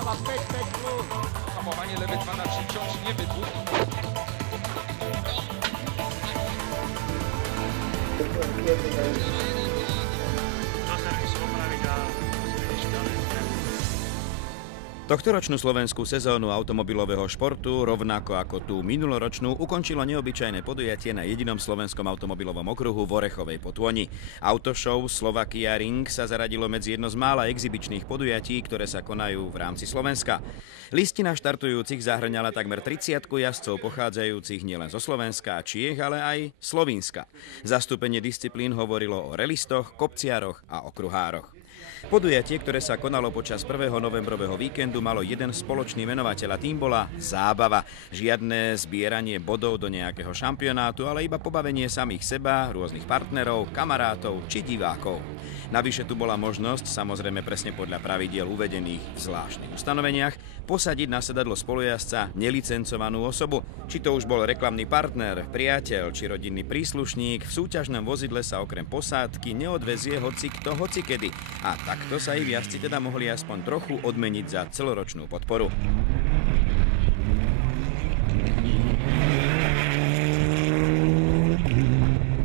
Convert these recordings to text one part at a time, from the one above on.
vyhráva 5-5 plus. Hamowanie lewy 12 wciąż nie wybór. Tohtoročnú slovenskú sezónu automobilového športu, rovnako ako tú minuloročnú, ukončilo neobyčajné podujatie na jedinom slovenskom automobilovom okruhu v Orechovej Potôni. Autoshow Slovakia Ring sa zaradilo medzi jedno z mála exibičných podujatí, ktoré sa konajú v rámci Slovenska. Listina štartujúcich zahŕňala takmer 30 jazdcov pochádzajúcich nielen zo Slovenska a Čiech, ale aj Slovinska. Zastúpenie disciplín hovorilo o relistoch, kopciaroch a okruhároch. Podujatie, ktoré sa konalo počas 1. novembrového víkendu, malo jeden spoločný menovateľ a tým bola zábava. Žiadne zbieranie bodov do nejakého šampionátu, ale iba pobavenie samých seba, rôznych partnerov, kamarátov či divákov. Navyše tu bola možnosť, samozrejme presne podľa pravidiel uvedených v zvláštnych ustanoveniach, posadiť na sedadlo spolujazca nelicencovanú osobu. Či to už bol reklamný partner, priateľ či rodinný príslušník, v súťažnom vozidle sa okrem posádky neodvezie hocikto hocikedy. A takto sa i jazdci teda mohli aspoň trochu odmeniť za celoročnú podporu.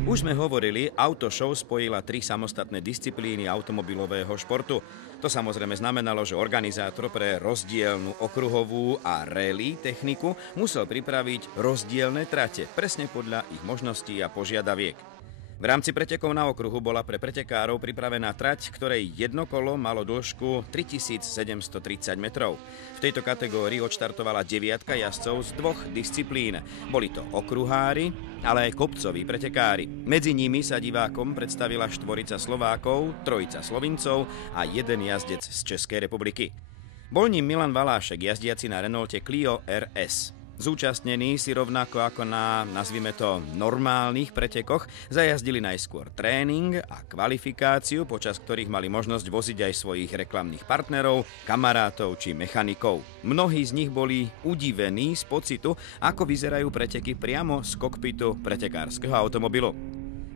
Už sme hovorili, Autoshow spojila 3 samostatné disciplíny automobilového športu. To samozrejme znamenalo, že organizátor pre rozdielnu okruhovú a rally techniku musel pripraviť rozdielne trate, presne podľa ich možností a požiadaviek. V rámci pretekov na okruhu bola pre pretekárov pripravená trať, ktorej jedno kolo malo dĺžku 3730 metrov. V tejto kategórii odštartovala 9 jazdcov z 2 disciplín. Boli to okruhári, ale aj kopcoví pretekári. Medzi nimi sa divákom predstavila 4 Slovákov, 3 Slovincov a 1 jazdec z Českej republiky. Bol ním Milan Valášek, jazdiaci na Renaulte Clio RS. Zúčastnení si rovnako ako na, nazvime to, normálnych pretekoch zajazdili najskôr tréning a kvalifikáciu, počas ktorých mali možnosť voziť aj svojich reklamných partnerov, kamarátov či mechanikov. Mnohí z nich boli udivení z pocitu, ako vyzerajú preteky priamo z kokpitu pretekárskeho automobilu.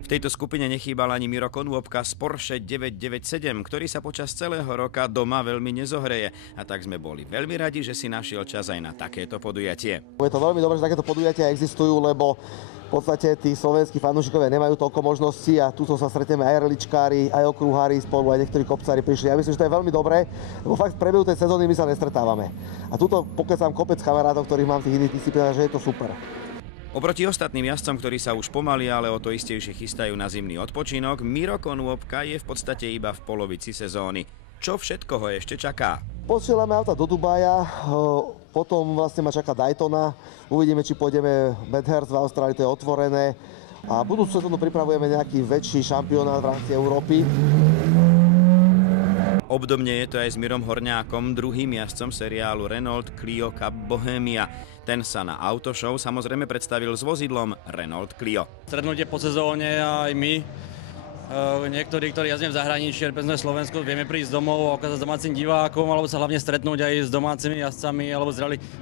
V tejto skupine nechýbal ani Miro Konôpka z Porsche 997, ktorý sa počas celého roka doma veľmi nezohreje. A tak sme boli veľmi radi, že si našiel čas aj na takéto podujatie. Je to veľmi dobré, že takéto podujatia existujú, lebo v podstate tí slovenskí fanúšikovia nemajú toľko možností a tu sa stretneme aj reličkári, aj okruhári spolu, aj niektorí kopcári prišli. Ja myslím, že to je veľmi dobré, lebo fakt v priebehu tej sezóny my sa nestretávame. A tuto pokecám kopec kamarátov, ktorých mám v tých iných disciplínach, že je to super. Oproti ostatným jazdcom, ktorí sa už pomaly, ale o to istejšie chystajú na zimný odpočinok, Miro Konôpka je v podstate iba v polovici sezóny. Čo všetko ho ešte čaká? Posielame auta do Dubaja, potom vlastne ma čaká Daytona, uvidíme, či pôjdeme Bathurst, v Austrálii to je otvorené a budúcu sezónu pripravujeme nejaký väčší šampionát v rámci Európy. Obdobne je to aj s Mirom Horňákom, druhým jazdcom seriálu Renault Clio Cup Bohemia. Ten sa na Autoshow samozrejme predstavil s vozidlom Renault Clio. Stretnutie po sezóne a aj my, niektorí, ktorí jazdíme v zahraničí, reprezentujeme Slovensko, vieme prísť domov a ukázať domácim divákom, alebo sa hlavne stretnúť aj s domácimi jazdcami, alebo s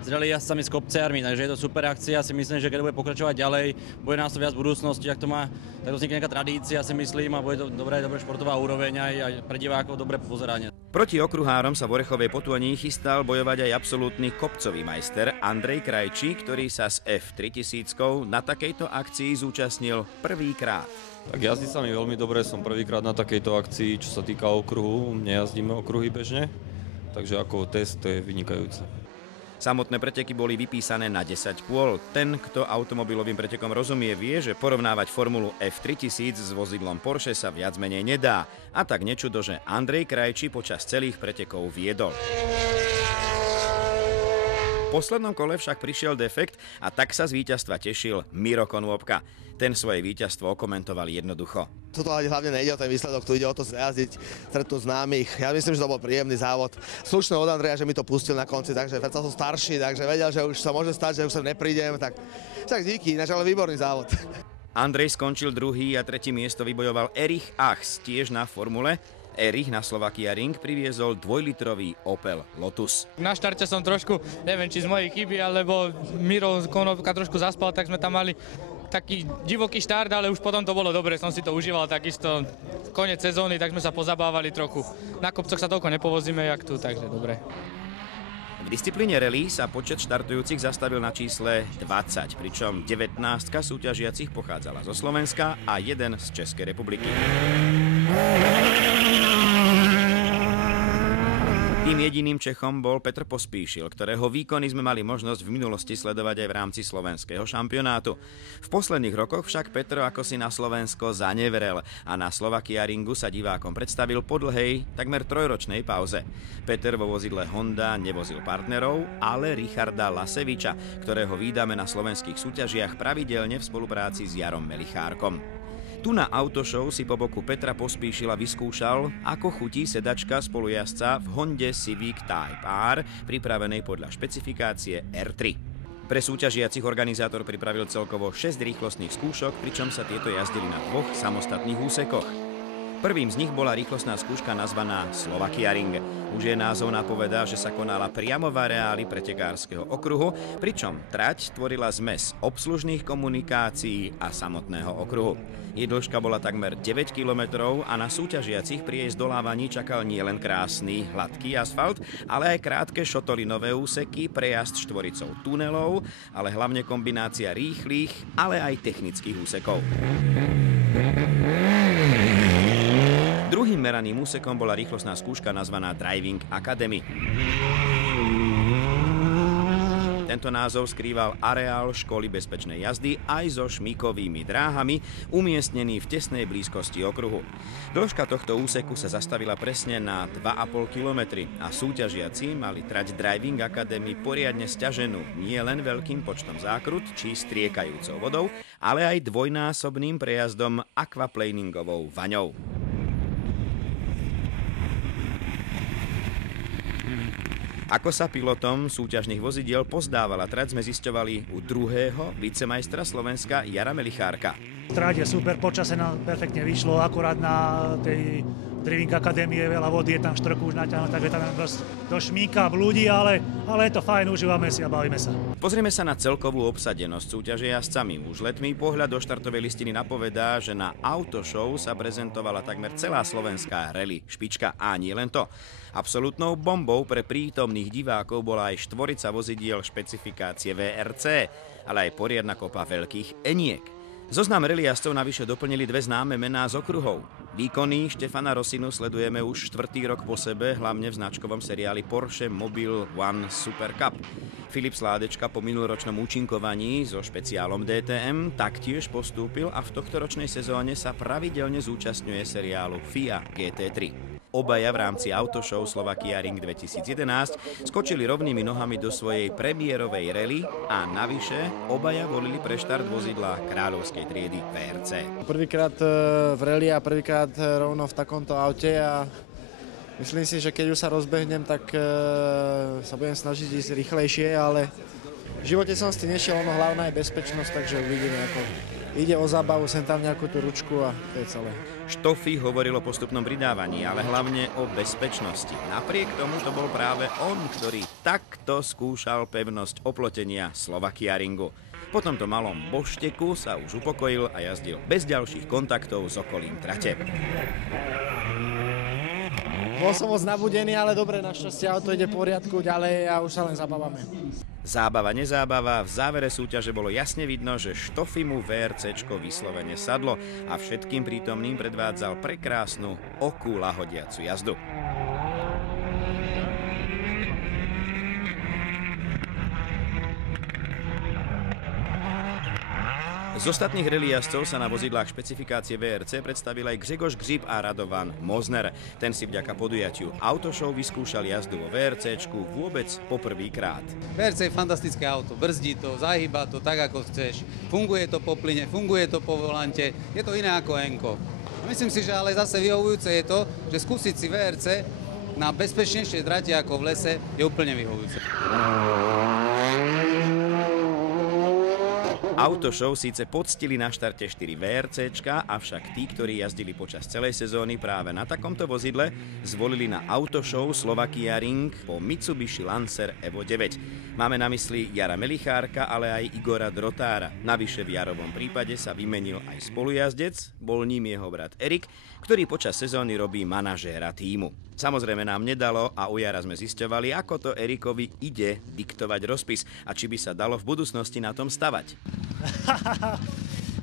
rally jazdcami, s kopciarmi. Takže je to super akcia, si myslím, že keď bude pokračovať ďalej, bude nás to viac v budúcnosti, ak to má, tak vznikne nejaká tradícia, si myslím, a bude to dobré športová úroveň aj pre divákov dobré pozeranie. Proti okruhárom sa v Orechovej Potôni chystal bojovať aj absolútny kopcový majster Andrej Krajčí, ktorý sa s F3000 na takejto akcii zúčastnil prvýkrát. Tak jazdí sa mi veľmi dobre, som prvýkrát na takejto akcii, čo sa týka okruhu, nejazdíme okruhy bežne, takže ako test to je vynikajúce. Samotné preteky boli vypísané na 10 kôl. Ten, kto automobilovým pretekom rozumie, vie, že porovnávať formulu F3000 s vozidlom Porsche sa viac menej nedá. A tak nečudo, že Andrej Krajčí počas celých pretekov viedol. V poslednom kole však prišiel defekt a tak sa z víťazstva tešil Miro Konôpka. Ten svoje víťazstvo okomentoval jednoducho. Toto hlavne nejde o ten výsledok, tu ide o to zjazdiť, stretnúť známych. Ja myslím, že to bol príjemný závod. Slušné od Andreja, že mi to pustil na konci, takže predsa som starší, takže vedel, že už sa môže stať, že už sem neprídem, tak díky, ináč ale výborný závod. Andrej skončil druhý a tretí miesto vybojoval Erich Achs, tiež na formule. Erich na Slovakia Ring priviezol 2-litrový Opel Lotus. Na štarte som trošku, neviem, či z mojej chyby, alebo Miro Konôpka trošku zaspal, tak sme tam mali taký divoký štart, ale už potom to bolo dobre, som si to užíval, takisto koniec sezóny, tak sme sa pozabávali trochu. Na kopcoch sa toľko nepovozíme, jak tu, takže dobre. V disciplíne rally sa počet štartujúcich zastavil na čísle 20, pričom 19 súťažiacich pochádzala zo Slovenska a 1 z Českej republiky. Tým jediným Čechom bol Petr Pospíšil, ktorého výkony sme mali možnosť v minulosti sledovať aj v rámci slovenského šampionátu. V posledných rokoch však Petro akosi na Slovensko zanevrel a na Slovakia Ringu sa divákom predstavil po dlhej, takmer trojročnej pauze. Peter vo vozidle Honda nevozil partnerov, ale Richarda Laseviča, ktorého vídame na slovenských súťažiach pravidelne v spolupráci s Jarom Melichárkom. Tu na Autoshow si po boku Petra Pospíšila vyskúšal, ako chutí sedačka spolujazdca v Honde Civic Type R, pripravenej podľa špecifikácie R3. Pre súťažiacich organizátor pripravil celkovo 6 rýchlostných skúšok, pričom sa tieto jazdili na 2 samostatných úsekoch. Prvým z nich bola rýchlostná skúška nazvaná Slovakia Ring. Už jej názov napovedá, že sa konala priamo v areáli pretekárskeho okruhu, pričom trať tvorila zmes obslužných komunikácií a samotného okruhu. Jej dĺžka bola takmer 9 kilometrov a na súťažiacich pri jej zdolávaní čakal nielen krásny, hladký asfalt, ale aj krátke šotolinové úseky, prejazd štvoricou tunelov, ale hlavne kombinácia rýchlych, ale aj technických úsekov. Druhým meraným úsekom bola rýchlostná skúška nazvaná Driving Academy. Tento názov skrýval areál školy bezpečnej jazdy aj so šmíkovými dráhami, umiestnený v tesnej blízkosti okruhu. Dĺžka tohto úseku sa zastavila presne na 2,5 kilometry a súťažiaci mali trať Driving Academy poriadne sťaženú nie len veľkým počtom zákrut či striekajúcou vodou, ale aj dvojnásobným prejazdom aquaplaningovou vaňou. Ako sa pilotom súťažných vozidiel pozdávala trať, sme zisťovali u druhého vicemajstra Slovenska Jara Melichárka. Trať je super, počasie nám perfektne vyšlo, akurát na tej Driving Akadémie veľa vody, je tam štrku už natiahnuté, takže tam do šmíka blúdi, ale je to fajn, užívame si a bavíme sa. Pozrieme sa na celkovú obsadenosť súťaže jazdcami. Už letmý pohľad do štartovej listiny napovedá, že na Autoshow sa prezentovala takmer celá slovenská rally špička a nie len to. Absolútnou bombou pre prítomných divákov bola aj štvorica vozidiel špecifikácie VRC, ale aj poriadna kopa veľkých eniek. Zoznam rally jazdcov navyše doplnili 2 známe mená z okruhov. Výkony Štefana Rosinu sledujeme už 4. rok po sebe, hlavne v značkovom seriáli Porsche Mobile One Super Cup. Filip Sládečka po minuloročnom účinkovaní so špeciálom DTM taktiež postúpil a v tohtoročnej sezóne sa pravidelne zúčastňuje seriálu FIA GT3. Obaja v rámci Autoshow Slovakia Ring 2011 skočili rovnými nohami do svojej premiérovej rally a navyše obaja volili pre štart vozidla kráľovskej triedy VRC. Prvýkrát v rally a prvýkrát rovno v takomto aute a myslím si, že keď už sa rozbehnem, tak sa budem snažiť ísť rýchlejšie, ale v živote som s tým nešiel, ono hlavná je bezpečnosť, takže uvidíme, ako ide o zábavu, sem tam nejakú tú ručku a to je celé. Štofy hovoril o postupnom pridávaní, ale hlavne o bezpečnosti. Napriek tomu to bol práve on, ktorý takto skúšal pevnosť oplotenia Slovakia Ringu. Po tomto malom bošteku sa už upokojil a jazdil bez ďalších kontaktov s okolím trate. Bol som moc nabudený, ale dobre, našťastie auto ide v poriadku, ďalej a už sa len zabávame. Zábava, nezábava, v závere súťaže bolo jasne vidno, že Štofimu VRCčko vyslovene sadlo a všetkým prítomným predvádzal prekrásnu, oku lahodiacu jazdu. Z ostatných rally jazdcov sa na vozidlách špecifikácie VRC predstavil aj Grzegorz Grzyb a Radovan Mozner. Ten si vďaka podujatiu Autoshow vyskúšal jazdu vo VRCčku vôbec poprvýkrát. VRC je fantastické auto, brzdí to, zahýba to tak, ako chceš. Funguje to po plyne, funguje to po volante, je to iné ako Enko. Myslím si, že ale zase vyhovujúce je to, že skúsiť si VRC na bezpečnejšej drate ako v lese je úplne vyhovujúce. Autoshow síce poctili na štarte 4 VRCčka, avšak tí, ktorí jazdili počas celej sezóny práve na takomto vozidle, zvolili na Autoshow Slovakia Ring po Mitsubishi Lancer Evo 9. Máme na mysli Jara Melichárka, ale aj Igora Drotára. Navyše v Jarovom prípade sa vymenil aj spolujazdec, bol ním jeho brat Erik, ktorý počas sezóny robí manažéra tímu. Samozrejme nám nedalo a u Jara sme zisťovali, ako to Erikovi ide diktovať rozpis a či by sa dalo v budúcnosti na tom stavať.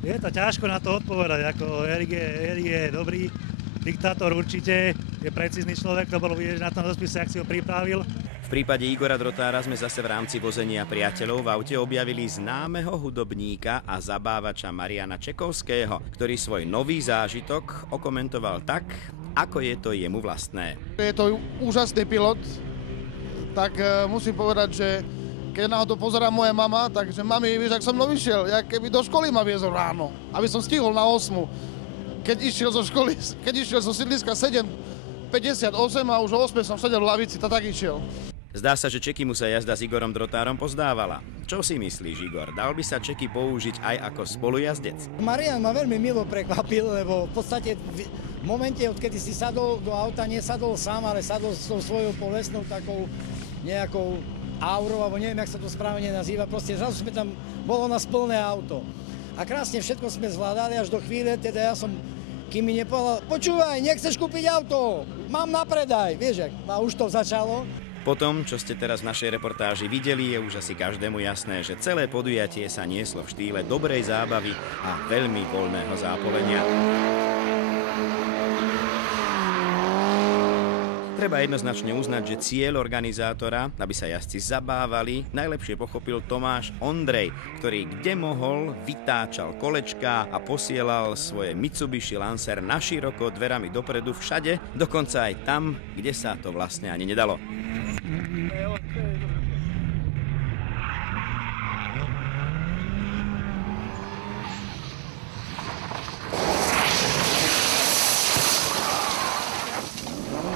Je to ťažko na to odpovedať, ako Erik je dobrý diktátor určite, je precízny človek, to bolo vidieť na tom rozpise, ak si ho pripravil. V prípade Igora Drotára sme zase v rámci vozenia priateľov v aute objavili známeho hudobníka a zabávača Mariana Čekovského, ktorý svoj nový zážitok okomentoval tak, ako je to jemu vlastné. Je to úžasný pilot, tak musím povedať, že keď na to pozerá moja mama, takže mami, vieš, ak som mnou išiel, jak keby do školy ma viezol ráno, aby som stihol na 8. Keď išiel zo školy, keď išiel zo sídliska 7:58 a už o 8 som sedel v lavici, to tak išiel. Zdá sa, že Čeky mu sa jazda s Igorom Drotárom pozdávala. Čo si myslíš, Igor? Dal by sa Čeky použiť aj ako spolujazdec? Marian ma veľmi milo prekvapil, lebo v podstate v momente, odkedy si sadol do auta, nesadol sám, ale sadol s tou svojou povestnou takou nejakou aurou, alebo neviem, jak sa to správne nazýva. Proste zrazu sme tam, bolo nás plné auto. A krásne všetko sme zvládali až do chvíle, teda ja som, kým mi nepovedal, počúvaj, nechceš kúpiť auto, mám na predaj, vieš, a už to začalo. Po tom, čo ste teraz v našej reportáži videli, je už asi každému jasné, že celé podujatie sa nieslo v štýle dobrej zábavy a veľmi voľného zápolenia. Treba jednoznačne uznať, že cieľ organizátora, aby sa jazdci zabávali, najlepšie pochopil Tomáš Ondrej, ktorý kde mohol vytáčal kolečká a posielal svoje Mitsubishi Lancer naširoko dverami dopredu všade, dokonca aj tam, kde sa to vlastne ani nedalo.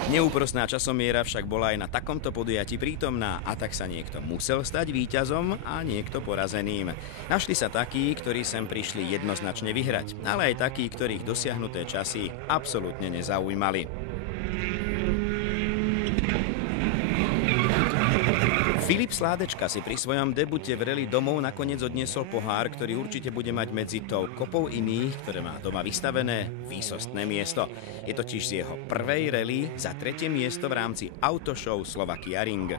Neúprosná časomiera však bola aj na takomto podujatí prítomná a tak sa niekto musel stať víťazom a niekto porazeným. Našli sa takí, ktorí sem prišli jednoznačne vyhrať, ale aj takí, ktorých dosiahnuté časy absolútne nezaujímali. Filip Sládečka si pri svojom debute v rally domov nakoniec odniesol pohár, ktorý určite bude mať medzi tou kopou iných, ktoré má doma vystavené, výsostné miesto. Je totiž z jeho prvej rally za 3. miesto v rámci Autoshow Slovakia Ring.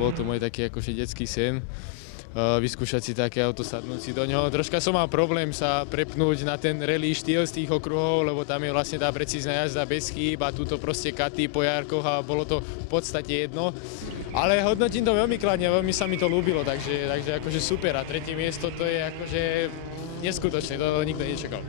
Bol to môj taký akože detský sen. Vyskúšať si také auto, sadnúť si do neho. Troška som mal problém sa prepnúť na ten rally štýl z tých okruhov, lebo tam je vlastne tá precízna jazda bez chýb a túto proste katy po jarkoch a bolo to v podstate jedno. Ale hodnotím to veľmi kladne, veľmi sa mi to ľúbilo, takže akože super. A 3. miesto to je akože neskutočné, to nikto nečakal.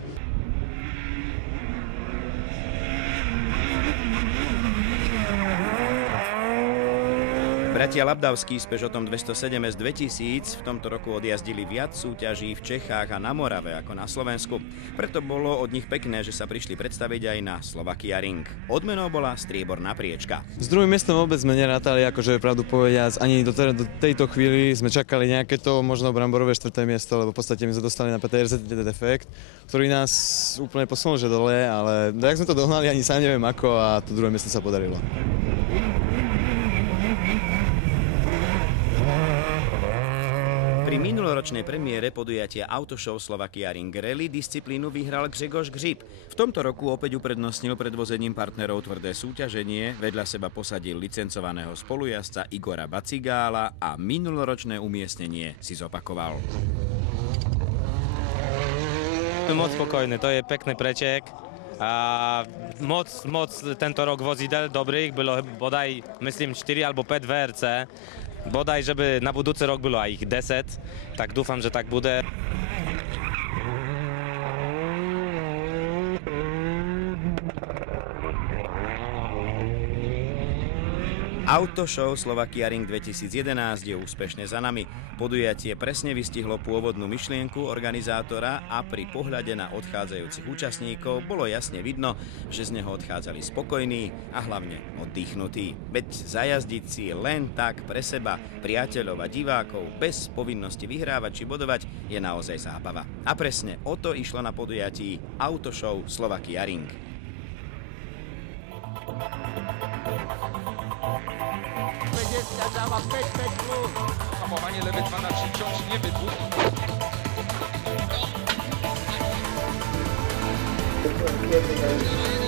Bratia Labdavskí s Peugeotom 207 S2000 v tomto roku odjazdili viac súťaží v Čechách a na Morave ako na Slovensku. Preto bolo od nich pekné, že sa prišli predstaviť aj na Slovakia Ring. Odmenou bola strieborná priečka. S druhým miestom vôbec sme nerátali, akože pravdu povediac, ani do tejto chvíli sme čakali nejaké to možno bramborové 4. miesto, lebo v podstate my sme dostali na PTRZ defekt, ktorý nás úplne posunul že dole, ale jak sme to dohnali, ani sám neviem ako a to druhé miesto sa podarilo. Pri minuloročnej premiére podujatia Autoshow Slovakia Ring Rally disciplínu vyhral Grzegorz Grzyb. V tomto roku opäť uprednostnil pred vozením partnerov tvrdé súťaženie, vedľa seba posadil licencovaného spolujazca Igora Bacigála a minuloročné umiestnenie si zopakoval. Moc spokojný, to je pekný preček. A moc tento rok vozidel dobrých, bylo bodaj, myslím, 4 alebo 5 VRC. Bodaj, že by na budúci rok bylo aj ich 10, tak dúfam, že tak bude. Autoshow Slovakia Ring 2011 je úspešne za nami. Podujatie presne vystihlo pôvodnú myšlienku organizátora a pri pohľade na odchádzajúcich účastníkov bolo jasne vidno, že z neho odchádzali spokojní a hlavne oddychnutí. Veď zajazdiť si len tak pre seba, priateľov a divákov bez povinnosti vyhrávať či bodovať je naozaj zábava. A presne o to išlo na podujatí Autoshow Slovakia Ring. Dáva 5 plus. Hamowanie lewy 12, ciąż nieby długi. Thank you.